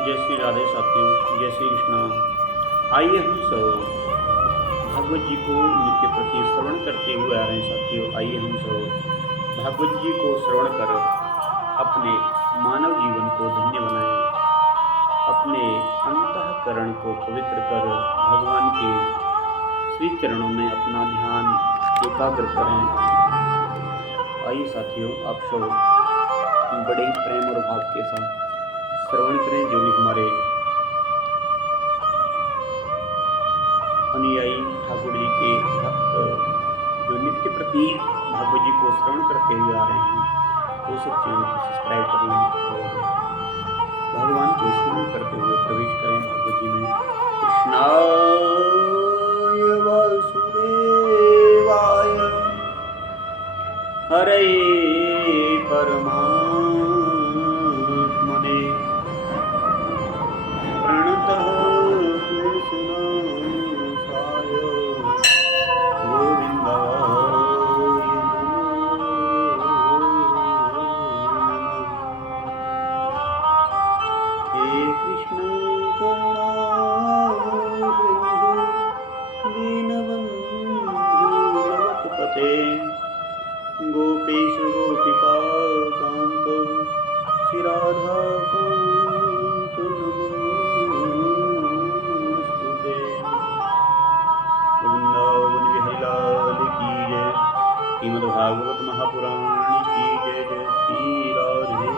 जय श्री राधे साथियों, जय श्री कृष्णा। आइए हम सब भागवत जी को नित्य प्रति श्रवण करते हुए आ रहे हैं साथियों। आइए हम सब भागवत जी को श्रवण कर अपने मानव जीवन को धन्य बनाएं, अपने अंतःकरण को पवित्र कर भगवान के श्री चरणों में अपना ध्यान एकाग्र करें। आइए साथियों, आप सब बड़े ही प्रेम और भाव के साथ श्रवण करें। जो भी हमारे अनुयायी ठाकुर जी के भक्त जो नित्य प्रति भागवत जी को श्रवण करते हुए आ रहे हैं, वो सब चैनल को सब्सक्राइब कर लें और भगवान को स्मरण करते हुए प्रवेश करें भागवत जी में। कृष्णाय वासुदेवाय हरे परमात्मने प्रणतः कृष्णाय गोविन्दाय नमः। हे कृष्ण करुणा दीनबन्धु जगत्पते गोपेश गोपिका कांत श्री राधा कांत नमोस्तुते। वृंदावन बिहारी लाल की जय। श्रीमद्भागवत महापुराण की जय। जय श्री राधे।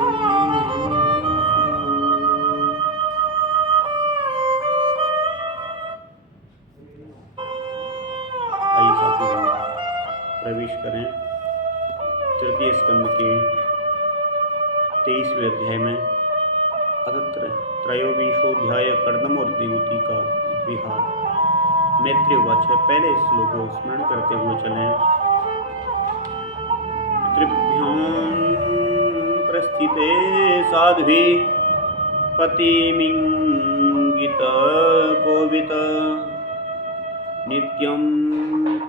आइए साथियों, प्रवेश करें तृतीय स्कंद के 23वें अध्याय में। अतः त्रयोविंशोऽध्याय कर्दम और देवती का विहार। मैत्रेय उवाच। पहले श्लोक को स्मरण करते हुए चलें। पितृभ्यां प्रस्थिते साध्वी पतिमिङ्गित कोवित नित्यं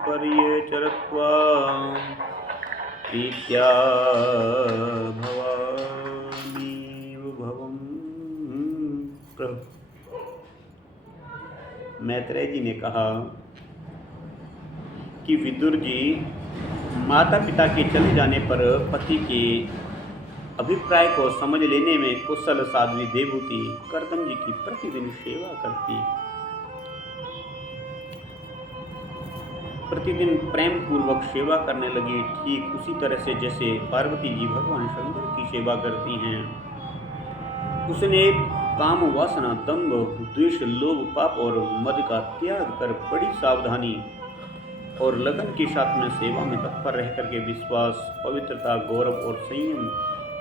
पर्यचरत्वा प्रीत्या भवामीव भवम्। मैत्रेय जी ने कहा कि विदुर जी, माता पिता के चले जाने पर पति के अभिप्राय को समझ लेने में कुशल साध्वी देवहूति कर्दम जी की प्रतिदिन सेवा करती, प्रतिदिन प्रेम पूर्वक सेवा करने लगी। ठीक उसी तरह से जैसे पार्वती जी भगवान शंकर की सेवा करती हैं। उसने काम वासना, दंभ, द्वेष, लोभ, पाप और मद का त्याग कर बड़ी सावधानी और लगन के साथ में सेवा में तत्पर रह करके विश्वास, पवित्रता, गौरव और संयम,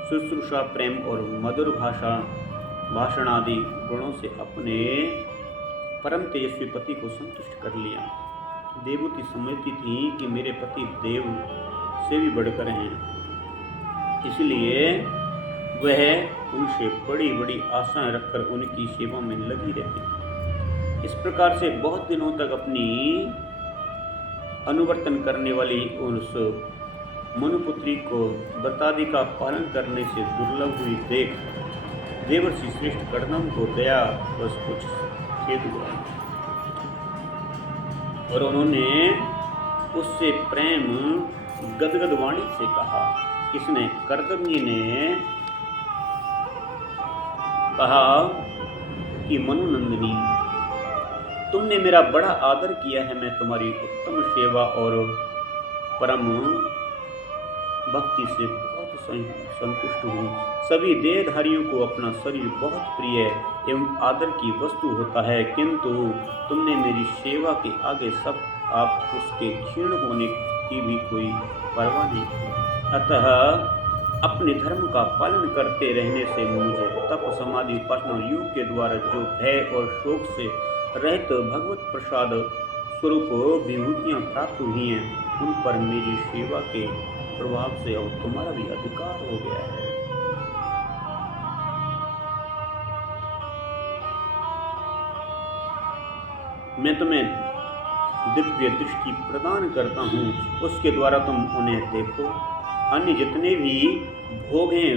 शुश्रूषा, प्रेम और मधुर भाषण आदि गुणों से अपने परम तेजस्वी पति को संतुष्ट कर लिया। देवहूति समझती थी कि मेरे पति देव से भी बढ़कर हैं, इसलिए वह उनसे बड़ी बड़ी आशाएं रखकर उनकी सेवा में लगी रहती। इस प्रकार से बहुत दिनों तक अपनी अनुवर्तन करने वाली उस मनुपुत्री को व्रतादि का पालन करने से दुर्लभ हुई देख देवर्षि श्रेष्ठ कर्दम को दया बस कुछ खेद हुआ और उन्होंने उससे प्रेम गदगद वाणी से कहा। किसने? कर्दम जी ने कहा कि मनुनंदिनी, तुमने मेरा बड़ा आदर किया है। मैं तुम्हारी उत्तम सेवा और परम भक्ति से बहुत संतुष्ट हूँ। सभी देहधारियों को अपना शरीर बहुत प्रिय एवं आदर की वस्तु होता है, किंतु तुमने मेरी सेवा के आगे सब आप उसके क्षीण होने की भी कोई परवाह नहीं की। अतः अपने धर्म का पालन करते रहने से मुझे तप, समाधि, उपासना योग के द्वारा जो भय और शोक से रहित भगवत प्रसाद स्वरूप विभूतियाँ प्राप्त हुई हैं, उन पर मेरी सेवा के प्रभाव से अब तुम्हारा भी अधिकार हो गया है। मैं तुम्हें दिव्य दृष्टि प्रदान करता हूँ, उसके द्वारा तुम उन्हें देखो। अन्य जितने भी भोग हैं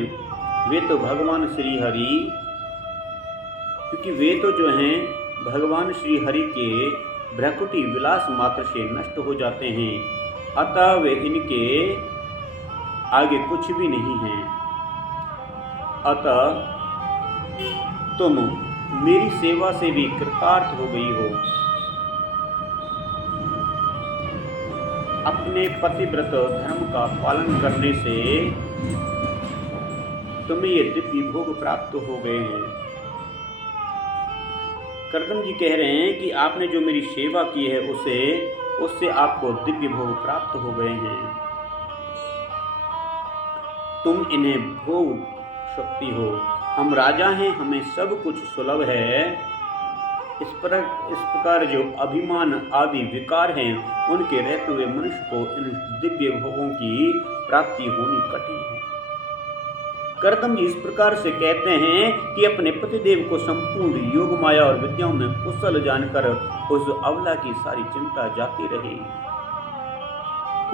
वे तो भगवान श्री हरि क्योंकि वे तो जो हैं भगवान श्री हरि के भ्रकुटी विलास मात्र से नष्ट हो जाते हैं, अतः वे इनके आगे कुछ भी नहीं हैं। अतः तुम मेरी सेवा से भी कृतार्थ हो गई हो। अपने पतिव्रत धर्म का पालन करने से तुम्हें ये दिव्य भोग प्राप्त हो गए हैं। कर्दम जी कह रहे हैं कि आपने जो मेरी सेवा की है उससे आपको दिव्य भोग प्राप्त हो गए हैं। तुम इन्हें भोग शक्ति हो। हम राजा हैं, हमें सब कुछ सुलभ है। इस प्रकार जो अभिमान आदि विकार हैं, उनके रहते हुए मनुष्य को इन दिव्य भोगों की प्राप्ति होनी कठिन है। कर्दम जी इस प्रकार से कहते हैं कि अपने पतिदेव को संपूर्ण योग माया और विद्याओं में कुशल जानकर उस अबला की सारी चिंता जाती रही।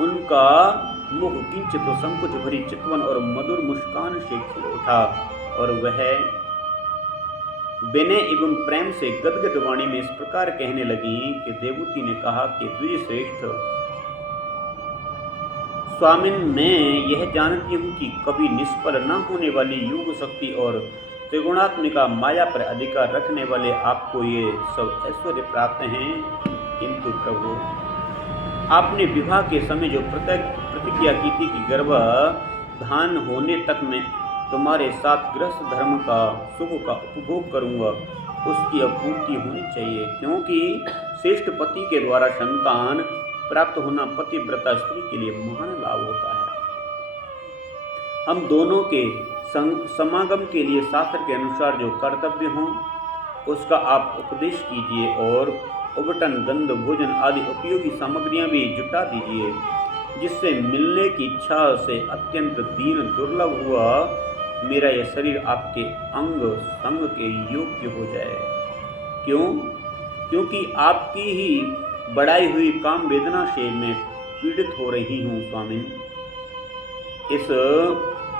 उनका मुख किंचित तो संकुच भरी चितवन और मधुर मुस्कान से खिल उठा और वह विनय एवं प्रेम से गदगद वाणी में इस प्रकार कहने लगी कि देवूति ने कहा कि द्विजश्रेष्ठ स्वामिन, मैं यह जानती हूँ कि कभी निष्फल न होने वाली योग शक्ति और त्रिगुणात्मिका माया पर अधिकार रखने वाले आपको ये सब ऐश्वर्य प्राप्त हैं, किंतु प्रभु आपने विवाह के समय जो प्रतिज्ञा की थी कि गर्भाधान होने तक मैं तुम्हारे साथ गृहस्थ धर्म का सुख का उपभोग करूंगा, उसकी अपूर्ति होनी चाहिए, क्योंकि श्रेष्ठ पति के द्वारा संतान प्राप्त होना पतिव्रता स्त्री के लिए महान लाभ होता है। हम दोनों के समागम के लिए शास्त्र के अनुसार जो कर्तव्य हो उसका आप उपदेश कीजिए और उबटन गंध भोजन आदि उपयोगी सामग्रियां भी जुटा दीजिए, जिससे मिलने की इच्छा से अत्यंत दीन दुर्लभ हुआ मेरा यह शरीर आपके अंग संग के योग्य हो जाए। क्यों? क्योंकि आपकी ही बढ़ाई हुई काम वेदना से मैं पीड़ित हो रही हूँ स्वामी। इस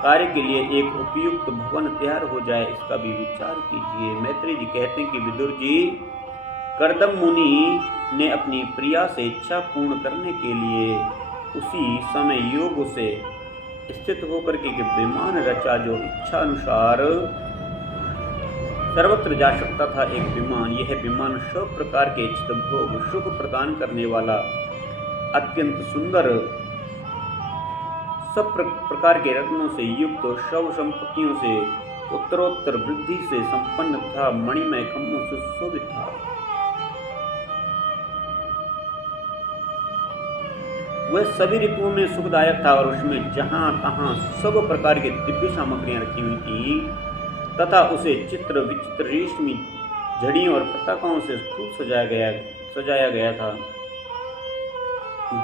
कार्य के लिए एक उपयुक्त भवन तैयार हो जाए, इसका भी विचार कीजिए। मैत्री जी कहते हैं कि विदुर जी, कर्दम मुनि ने अपनी प्रिया से इच्छा पूर्ण करने के लिए उसी समय योग से स्थित होकर के विमान रचा, जो इच्छा अनुसार सर्वत्र जा सकता था एक विमान। यह विमान सब प्रकार के इच्छित भोग सुख प्रदान करने वाला, अत्यंत सुंदर, सब प्रकार के रत्नों से युक्त, सब संपत्तियों से उत्तरोत्तर वृद्धि से संपन्न था, मणिमय खम्भों से सुशोभित था। वह सभी ऋतुओं में सुखदायक था और उसमें जहां तहां सब प्रकार की दिव्य सामग्रियां रखी हुई थी तथा उसे चित्र विचित्र रेशमी झड़ियों और पताकाओं से खूब सजाया गया था,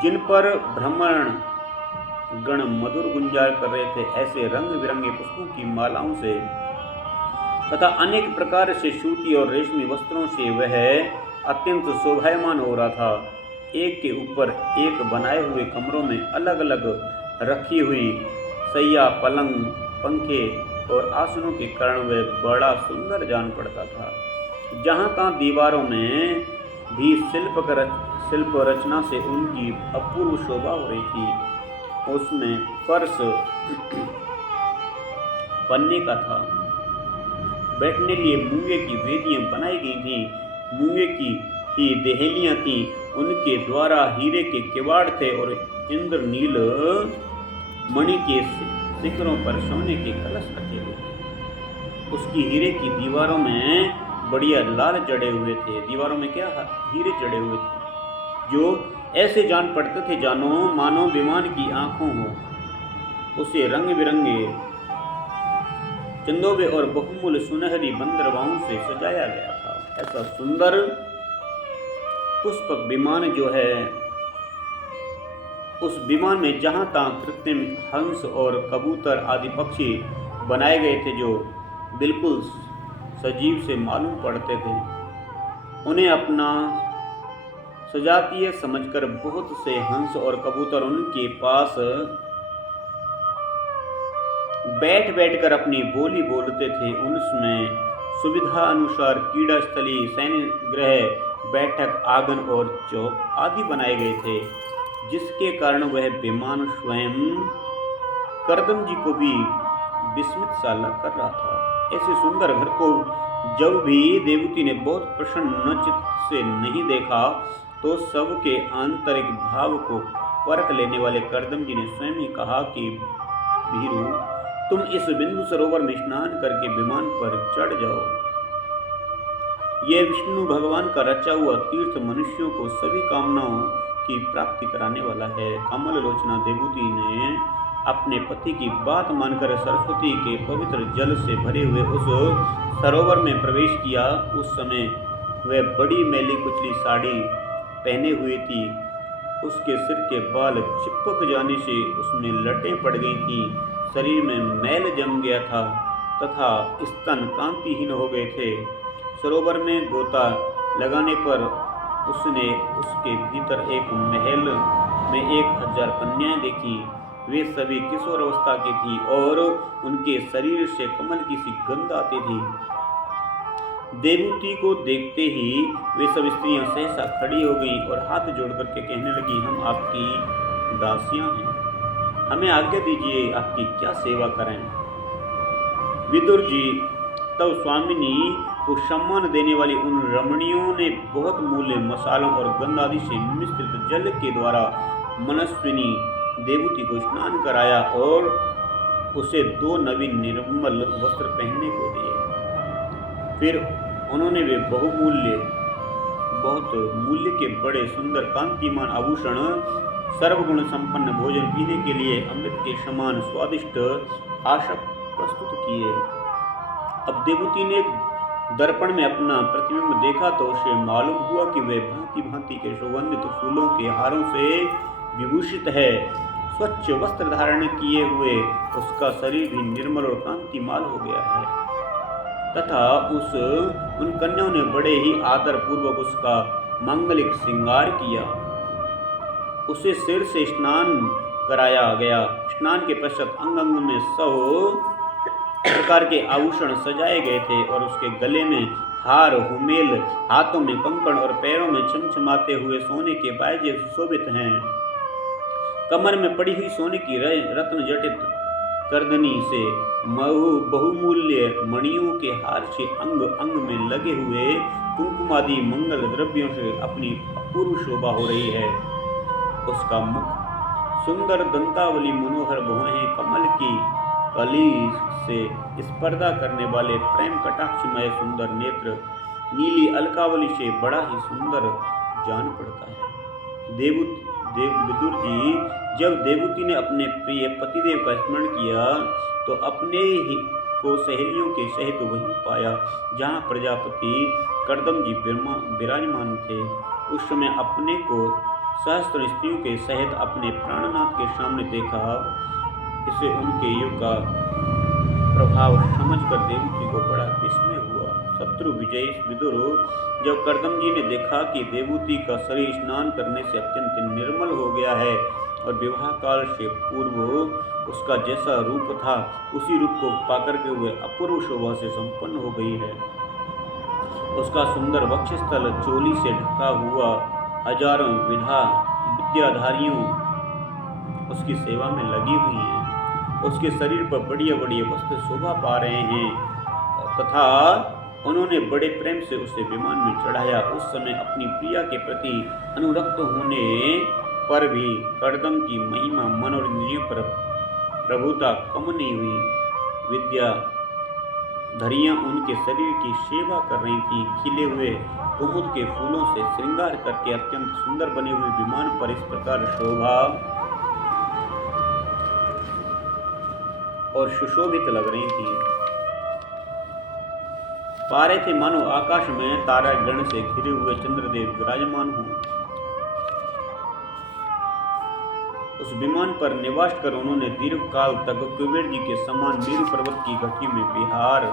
जिन पर भ्रमण गण मधुर गुंजार कर रहे थे। ऐसे रंग बिरंगे पुष्पों की मालाओं से तथा अनेक प्रकार से सूती और रेशमी वस्त्रों से वह अत्यंत शोभायमान हो रहा था। एक के ऊपर एक बनाए हुए कमरों में अलग अलग रखी हुई सैया, पलंग, पंखे और आसनों के कारण वह बड़ा सुंदर जान पड़ता था। जहाँ तहाँ दीवारों में भी शिल्प रचना से उनकी अपूर्व शोभा हो रही थी। उसमें फर्श पन्ने का था। बैठने लिए मूंगे की वेदियां बनाई गई थी। मूंगे की देहलियां थी, उनके द्वारा हीरे के किवाड़ थे और इंद्रनील मणि के शिखरों पर सोने के कलश रखे हुए थे। उसकी हीरे की दीवारों में बढ़िया लाल जड़े हुए थे। दीवारों में क्या? हीरे जड़े हुए थे, जो ऐसे जान पड़ते थे जानो मानो विमान की आंखों हो। उसे रंग बिरंगे चंदोबे और बहुमूल्य सुनहरी बंदरगाहों से सजाया गया था। ऐसा सुंदर पुष्पक विमान जो है, उस विमान में जहां तहां कृत्रिम हंस और कबूतर आदि पक्षी बनाए गए थे, जो बिल्कुल सजीव से मालूम पड़ते थे। उन्हें अपना सजातीय समझकर बहुत से हंस और कबूतर उनके पास बैठ बैठकर अपनी बोली बोलते थे। उनमें सुविधा अनुसार क्रीड़ा स्थली, सैन्य गृह, बैठक, आंगन और चौक आदि बनाए गए थे, जिसके कारण वह विमान स्वयं करदम जी को भी विस्मित सा कर रहा था। ऐसे सुंदर घर को जब भी देवती ने बहुत प्रसन्न चित्त से नहीं देखा, तो सबके आंतरिक भाव को परख लेने वाले करदम जी ने स्वयं ही कहा कि भीरू, तुम इस बिंदु सरोवर में स्नान करके विमान पर चढ़ जाओ। यह विष्णु भगवान का रचा हुआ तीर्थ मनुष्यों को सभी कामनाओं की प्राप्ति कराने वाला है। कमल लोचना देवती ने अपने पति की बात मानकर सरस्वती के पवित्र जल से भरे हुए उस सरोवर में प्रवेश किया। उस समय वह बड़ी मैली कुचली साड़ी पहने हुई थी। उसके सिर के बाल चिपक जाने से उसमें लटें पड़ गई थीं, शरीर में मैल जम गया था तथा स्तन कांतिहीन हो गए थे। सरोवर में गोता लगाने पर उसने उसके भीतर एक महल में 1000 कन्याएं देखी। वे सभी किशोर अवस्था की थीं और उनके शरीर से कमल की सी गंध आती थी। देवती को देखते ही वे सब स्त्रियां सहसा खड़ी हो गईं और हाथ जोड़ करके कहने लगी, हम आपकी दासियां हैं, हमें आज्ञा दीजिए, आपकी क्या सेवा करें। विदुर जी, तब स्वामिनी को सम्मान देने वाली उन रमणियों ने बहुत मूल्य मसालों और गंध आदि से मिश्रित जल के द्वारा मनस्विनी देवती को स्नान कराया और उसे 2 नवीन निर्मल वस्त्र पहनने को दिए। फिर उन्होंने वे बहुत मूल्य के बड़े सुंदर कांतिमान आभूषण, सर्वगुण संपन्न भोजन पीने के लिए अमृत के समान स्वादिष्ट आशक प्रस्तुत किए। अब देवती ने दर्पण में अपना प्रतिबिंब देखा तो उसे मालूम हुआ कि वह भांति भांति के सुगंधित फूलों के हारों से विभूषित है। स्वच्छ वस्त्र धारण किए हुए उसका शरीर भी निर्मल और कांतिमान हो गया है तथा उन कन्याओं ने बड़े ही आदर पूर्वक उसका मांगलिक श्रृंगार किया। उसे सिर से स्नान कराया गया। स्नान के पश्चात अंग अंग में 100 प्रकार के आभूषण सजाए गए थे और उसके गले में हार, हुमेल, हाथों में कंकण और पैरों में चमचमाते हुए सोने के बाजे सुशोभित हैं। कमर में पड़ी हुई सोने की रत्न जटित करदनी से बहुमूल्य मणियों के हार से अंग अंग में लगे हुए कुंकुमादि मंगल द्रव्यों से अपनी अपूर्व शोभा हो रही है। उसका मुख सुंदर दंतावली मनोहर भुएं, कमल की कली से स्पर्धा करने वाले प्रेम कटाक्षमय सुंदर नेत्र, नीली अलकावली से बड़ा ही सुंदर जान पड़ता है। विदुर जी, जब देवती ने अपने प्रिय पतिदेव का स्मरण किया तो अपने ही को सहेलियों के सहित वहीं पाया जहाँ प्रजापति करदम जी विराजमान थे। उस समय अपने को सहस्त्र स्त्रियों के सहित अपने प्राणनाथ के सामने देखा। इसे उनके युग का प्रभाव समझकर देवती को बड़ा विस्मय हुआ। शत्रु विजयी विदुर, जब करदम जी ने देखा कि देवती का शरीर स्नान करने से अत्यंत निर्मल हो गया है और विवाह काल से पूर्व उसका जैसा रूप था उसी रूप को पाकर के हुए अपूर्व शोभा से संपन्न हो गई है। उसका सुंदर वक्षस्थल चोली से ढका हुआ, हजारों विद्याधारियों उसकी सेवा में लगी हुई हैं। उसके शरीर पर बढ़िया बढ़िया वस्त्र शोभा पा रहे हैं तथा उन्होंने बड़े प्रेम से उसे विमान में चढ़ाया। उस समय अपनी प्रिया के प्रति अनुरक्त होने पर भी करदम की महिमा मन और इंद्रियों पर प्रभुता कम नहीं हुई। विद्या धरियां उनके शरीर की सेवा कर रही थी। खिले हुए कुमुद के फूलों से श्रृंगार करके अत्यंत सुंदर बने हुए विमान पर इस प्रकार शोभा और सुशोभित लग रही थी। पा रहे थे मानो आकाश में तारा गण से घिरे हुए चंद्रदेव विराजमान हों। उस विमान पर निवास कर उन्होंने दीर्घ काल तक कुबेर जी के समान मेरु पर्वत की घटी में विहार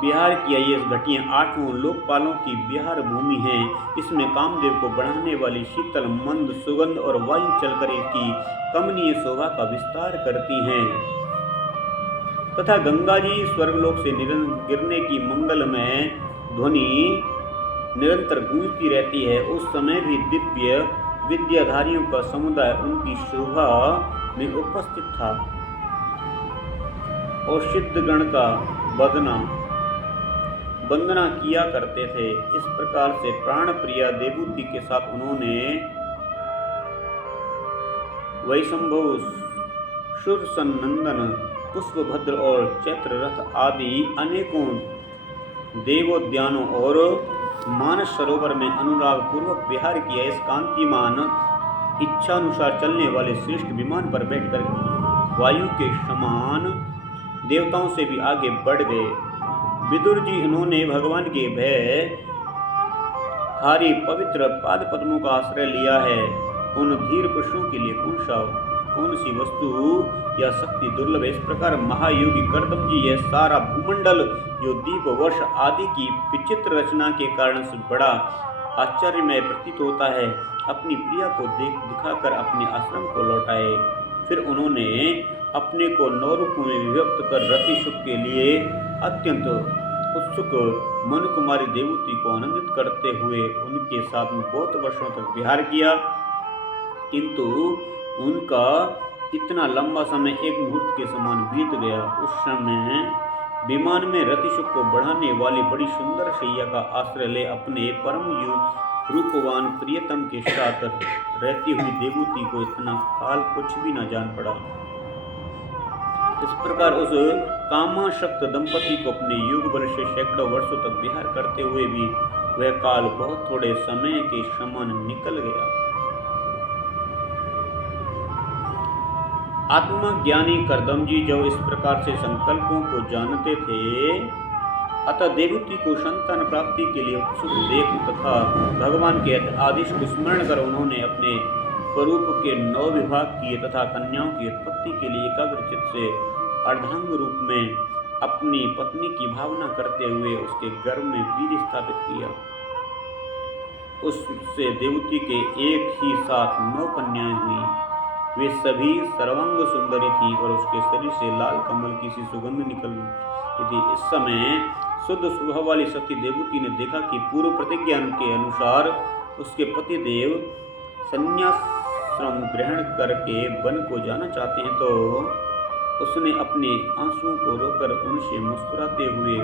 विहार किया। ये घटियां 8 लोकपालों की विहार भूमि है। इसमें कामदेव को बढ़ाने वाली शीतल मंद सुगंध और वायु चलकर इसकी कमनीय शोभा का विस्तार करती हैं तथा गंगा जी स्वर्गलोक से गिरने की मंगलमय ध्वनि निरंतर गूंजती रहती है। उस समय भी दिव्य विद्याधारियों का समुदाय उनकी शोभा में उपस्थित था और सिद्धगण का वंदना किया करते थे। इस प्रकार से प्राण प्रिया देवूति के साथ उन्होंने वैशंभव, सुरसन नंदन, पुष्पभद्र और चैत्ररथ आदि अनेकों देवोद्यानों और मानस सरोवर में अनुराग पूर्वक विहार किया। इस कांतिमान इच्छानुसार चलने वाले श्रेष्ठ विमान पर बैठकर वायु के समान देवताओं से भी आगे बढ़ गए। विदुर जी, इन्होंने भगवान के भय हारी पवित्र पाद पद्मों का आश्रय लिया है। उन धीर पुरुषों के लिए कौन सी वस्तु या शक्ति दुर्लभ है। इस प्रकार महायोगी करदम जी, यह सारा भूमंडल जो दीप वर्ष आदि की विचित्र रचना के कारण से बड़ा आश्चर्यमय प्रतीत होता है, अपनी प्रिया को दिखाकर अपने आश्रम को लौटाए। फिर उन्होंने अपने को 9 रूपों में विभक्त कर रति सुख के लिए अत्यंत उत्सुक मनु कुमारी देवूति को आनंदित करते हुए उनके साथ में बहुत वर्षों तक विहार किया, किंतु उनका इतना लंबा समय एक मुहूर्त के समान बीत गया। उस समय विमान में रति सुख को बढ़ाने वाली बड़ी सुंदर शैया का आश्रय ले अपने परम रूपवान प्रियतम के साथ रहती हुई देवूति को इतना काल कुछ भी न जान पड़ा। इस प्रकार उस कामाशक्त दंपति को अपने युग बल से सैकड़ों वर्षों तक विहार करते हुए भी वह काल बहुत थोड़े समय के समान निकल गया। आत्मज्ञानी करदम जी जब इस प्रकार से संकल्पों को जानते थे, अतः देवूति को संतान प्राप्ति के लिए उत्सुक देख तथा भगवान के आदेश को स्मरण कर उन्होंने अपने स्वरूप के 9 विभाग किए तथा कन्याओं की उत्पत्ति के लिए एकाग्रचित से अर्धांग रूप में अपनी पत्नी की भावना करते हुए उसके गर्भ में वीर्य स्थापित किया। उससे देवूति के एक ही साथ 9 कन्याएं हुई। वे सभी सर्वांग सुंदरी थीं और उसके शरीर से लाल कमल की सी सुगंध निकल थी। इस समय शुद्ध स्वभाव वाली सती देवूति ने देखा कि पूर्व प्रतिज्ञा के अनुसार उसके पति देव संन्यासाश्रम ग्रहण करके वन को जाना चाहते हैं, तो उसने अपने आंसुओं को रोककर उनसे मुस्कुराते हुए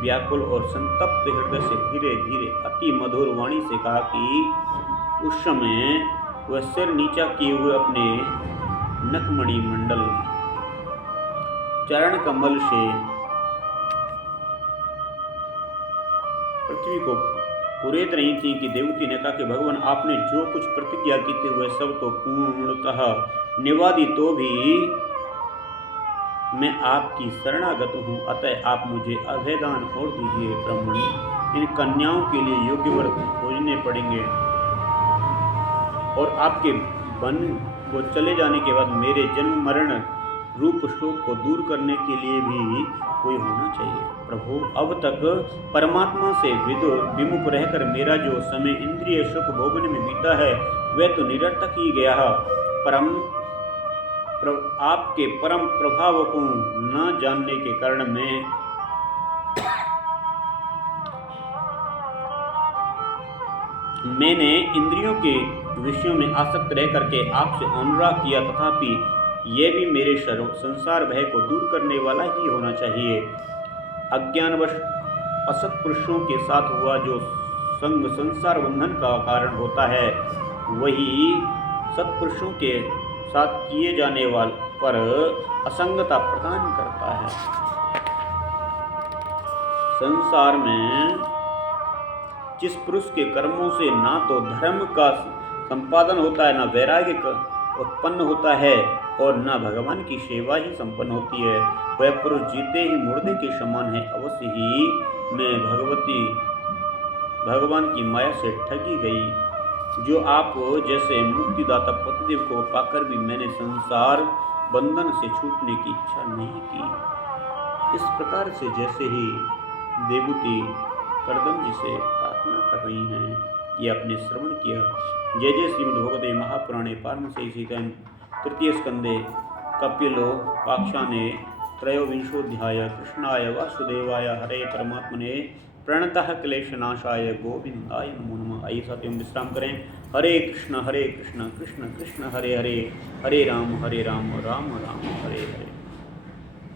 व्याकुल और संतप्त हृदय से धीरे धीरे अति मधुर वाणी से कहा कि उस समय वह सिर नीचा किए हुए अपने नखमणि मंडल चरण कमल से पृथ्वी को पुरेद रही थी कि देवती ने कहा कि भगवान, आपने जो कुछ प्रतिज्ञा की थी वह सब तो पूर्णतः निवादी, तो भी मैं आपकी शरणागत हूँ, अतः आप मुझे अभयदान और दीजिए। ब्राह्मण, इन कन्याओं के लिए योग्य वर खोजने पड़ेंगे और आपके वन को चले जाने के बाद मेरे जन्म मरण रूप शोक को दूर करने के लिए भी कोई होना चाहिए। प्रभु, अब तक परमात्मा से विमुख रहकर मेरा जो समय इंद्रिय सुख भोगने में बीता है वह तो निरर्थक ही गया है। आपके परम प्रभाव को न जानने के कारण मैंने इंद्रियों के विषयों में आसक्त रह करके आपसे अनुराग किया, तथापि यह भी मेरे संसार भय को दूर करने वाला ही होना चाहिए। अज्ञानवश असत्पुरुषों के साथ हुआ जो संग संसार बंधन का कारण होता है, वही सत्पुरुषों के साथ किए जाने वाले पर असंगता प्रदान करता है। संसार में जिस पुरुष के कर्मों से ना तो धर्म का संपादन होता है, ना वैराग्य का उत्पन्न होता है और न भगवान की सेवा ही संपन्न होती है, वह पुरुष जीते ही मुर्दे के समान है। अवश्य ही मैं भगवान की माया से ठगी गई। जो आप जैसे मुक्तिदाता पतिदेव को पाकर भी मैंने संसार बंधन से छूटने की इच्छा नहीं की। इस प्रकार से जैसे ही देवूति करदम जी से प्रार्थना कर रही हैं। ये आपने श्रवण किया। जय जय श्रीमद्भगवते महापुराणे पारमहंस्यां तृतीय स्कंदे कपिलो पाख्याने त्रयोविंशोऽध्याय कृष्णाय वासुदेवाय हरे परमात्मने प्रणतः क्लेशनाशाय गोविंदाय नमो नमः। आइए साथियों विश्राम करें। हरे कृष्ण कृष्ण कृष्ण हरे हरे, हरे राम राम राम हरे हरे।